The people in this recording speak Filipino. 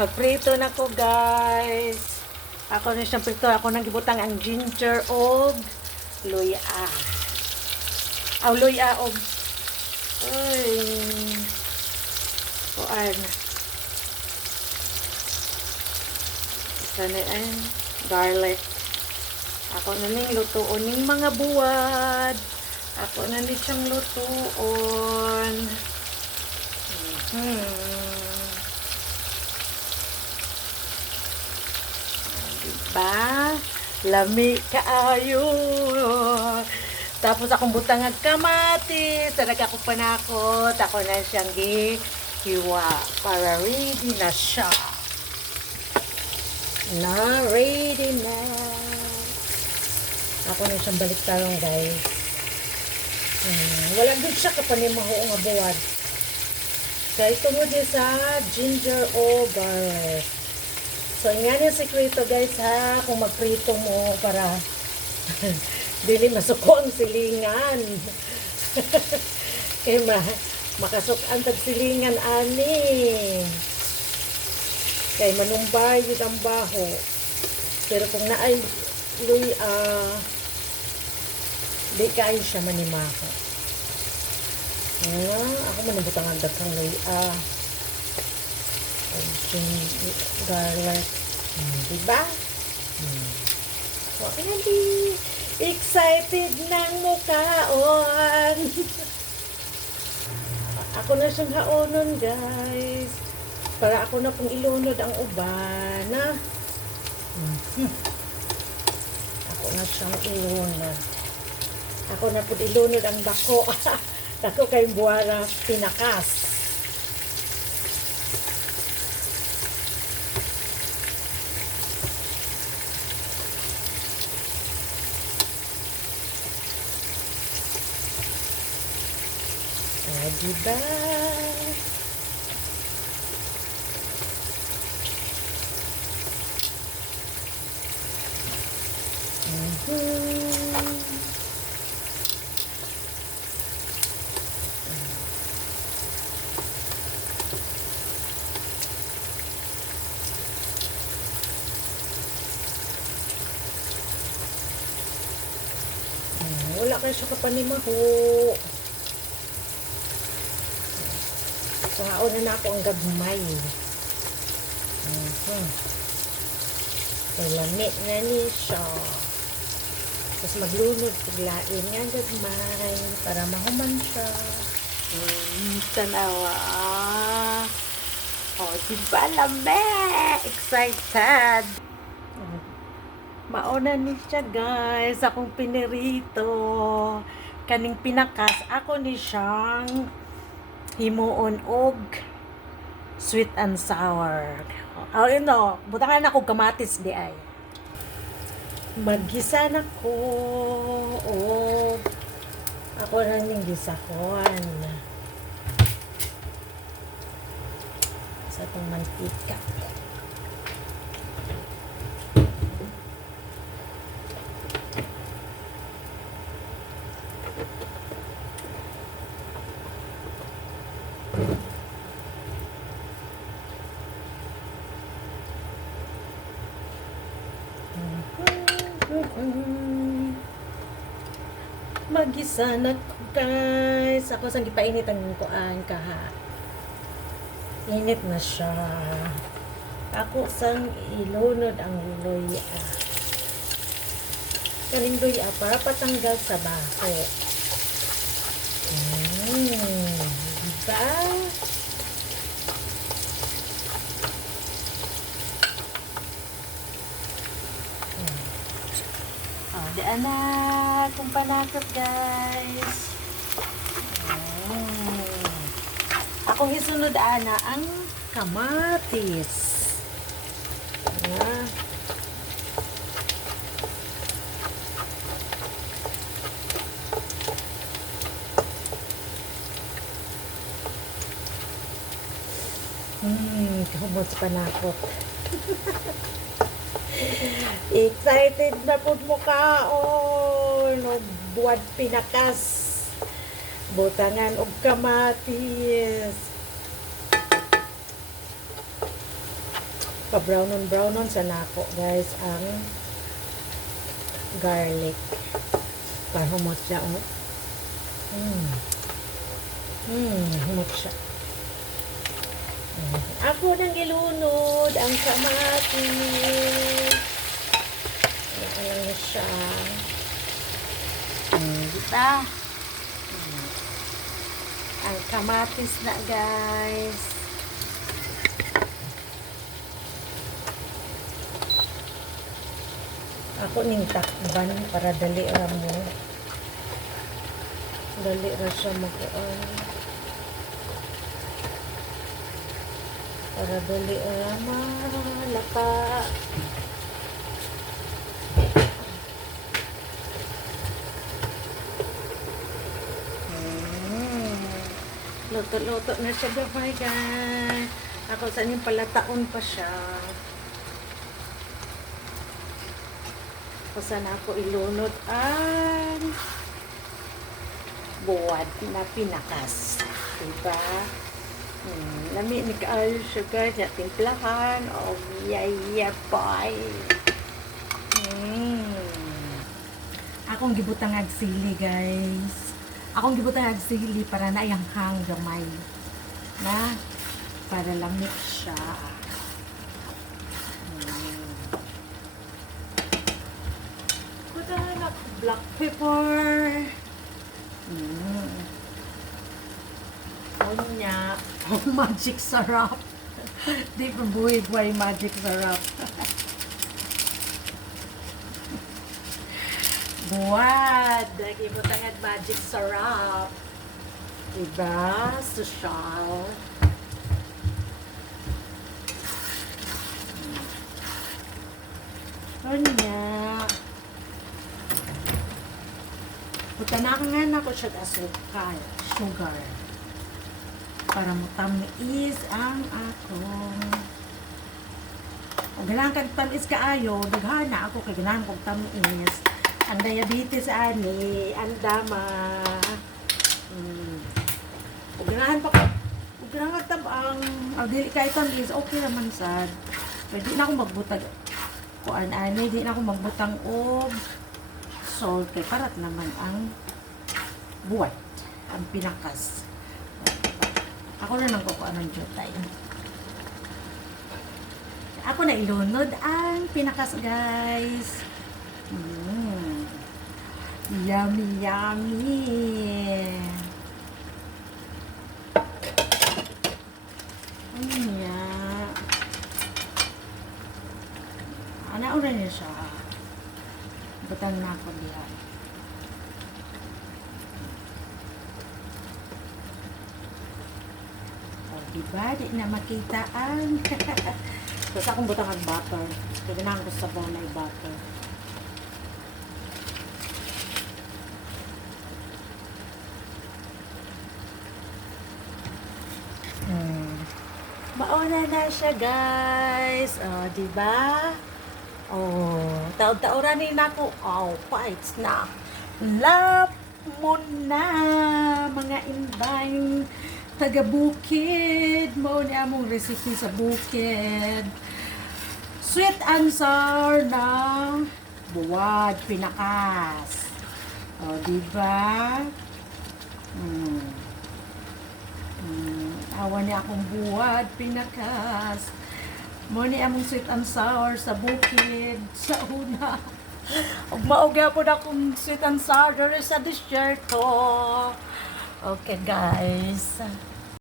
Magprito na ko, guys. Ako na siyang prito. Ako nang gibutang ang ginger og luya. Luya og kuan. Sana garlic. Ako na ning lutuon ning mga buwad. Ako na ni siyang lutuon. Diba? Lami kaayo. Tapos akong butang ng kamatis. Talaga ako panakot. Ako na siyang gihiwa. Para ready na siya. Ready na. Ako na siyang baliktarong, guys. Wala din siya kapanimaho nga buwad. So, ito mo din sa ginger o garlic. So, yan yung sekreto, guys, ha. Kung magprito mo para dili masuko ang silingan. Kaya makasukan tag silingan, ani. Kaya manumbay yun ang baho. Pero kung naay luya, di kayo siya manimaho. Ako manubutang ang daghang luya. Garlic. Diba? So, hindi. Excited ng mukhaon. Ako na siyang haonon, guys. Para ako na pong ilunod ang uban. Ako na siyang ilunod. Ako na po ilunod ang bako. Ako kay buwara pinakas. Diba? Wala kayo siya kapanimaho. So, haon na ako ang gagmay. So, lamit na ni siya. Tapos maglunod, paglain nga gagmay para mahuman siya. Tanawa. Diba lambe? Excited. Mauna ni siya, guys. Akong pinirito. Kaning pinakas. Ako ni siyang himuon og sweet and sour. Butangan ako kamatis di ay. Maggisa na ko og ako na ning gisakon sa tong mantika. Magisa na ko, guys. Ako sang gipainit ang kuan kaha. Init na siya. Ako sang ilunod ang luya. Kaning luya para patanggal sa baho. Diba? Daan na kung panakot, guys. Ako hisunod ana ang kamatis. Kahumot sa panakot. Excited na po mo kaon. Buwad pinakas. Butangan og kamatis. pa-brownon sa nako guys ang garlic. Para humot siya, oh. Humot siya. Ako nang ilunod ang kamatis. Ayan na siya. Diba? Ang kamatis na, guys. Ako ning takban para dali ra mo. Dali ra siya mag-on. Para dali ra malaka. Luto-luto na siya, gamay guys. Ako sa ning palataon pa siya. Kusan ako ilunod ang buwad na pinakas. Diba? Lami ni kaayo siya guys. At timplahan. Oh, yayapay. Akong gibutang ag sili guys. Akong gibutang ag sili para na yung hang gamay. Na? Para lamig siya. Black pepper. Niya. Magic sarap. Di pa buhay magic sarap. Buwad. Lagi mo tangad magic sarap. Diba? Social. Niya. Putanakan ako siya asukal, sugar. Para matamis ang akong. Kung ganahan kang tamis kaayo, daghana ako kay ganahan kong tamis. Ang diabetes ani, ang dama. Kung ganahan pa ko, kung ganahan tabang, dili kay tamis, okay naman sad. Pwede na ako magbutag. Kuan ani, di na ako magbutang og salt kay parat naman ang buwat, ang pinakas. Ako na nang kukuha ng jutay. Ako na ilunod ang pinakas guys. Yummy, yummy. Ano na niya siya? Butang na ako diyan. O, diba? Di na makita ang... Tapos akong butang ang butter. Kaganahan ko sa bowl na butter. Mauna na siya, guys. O, diba? Oh, taon-taoran na ako. Oh, fights na. Love mo na, mga inday taga-bukid. Mao ni among recipe sa bukid. Sweet and sour na buwad pinakas. Oh, diba? Awan ni akong buwad pinakas. Mo ni among sweet and sour sa bukid sa una. Ug mauga po na akong sweet and sour sa dessert ko. Okay guys.